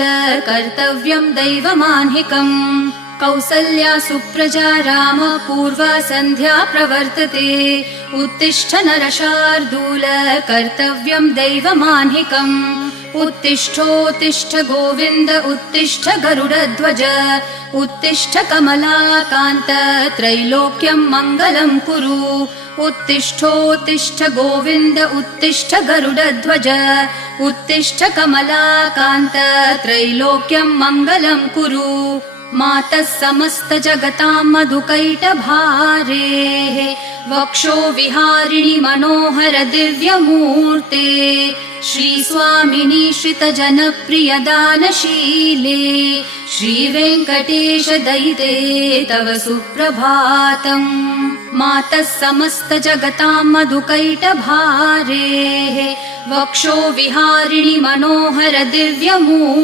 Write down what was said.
कर्तव्यं दैवमान्हिकम् कौसल्या सुप्रजा राम पूर्वा सन्ध्या प्रवर्तते उत्तिष्ठ नरशार्दूल कर्तव्यं दैवमान्हिकम् उत्तिष्ठोत्तिष्ठ गोविन्द उत्तिष्ठ गरुडध्वज उत्तिष्ठ कमलाकान्त त्रैलोक्यं मङ्गलं कुरु उत्तिष्ठोत्तिष्ठ गोविन्द उत्तिष्ठ गरुडध्वज उत्तिष्ठ कमलाकान्त त्रैलोक्यं मङ्गलं कुरु मातः समस्त जगतां मधुकैटभारेः वक्षो विहारिणि मनोहर दिव्यमूर्ते श्रीस्वामिनि श्रितजनप्रिय दानशीले श्रीवेङ्कटेश दयिते तव सुप्रभातम् मातः समस्त जगतां मधुकैटभारेः वक्षो विहारिणि मनोहर दिव्यमूर्ते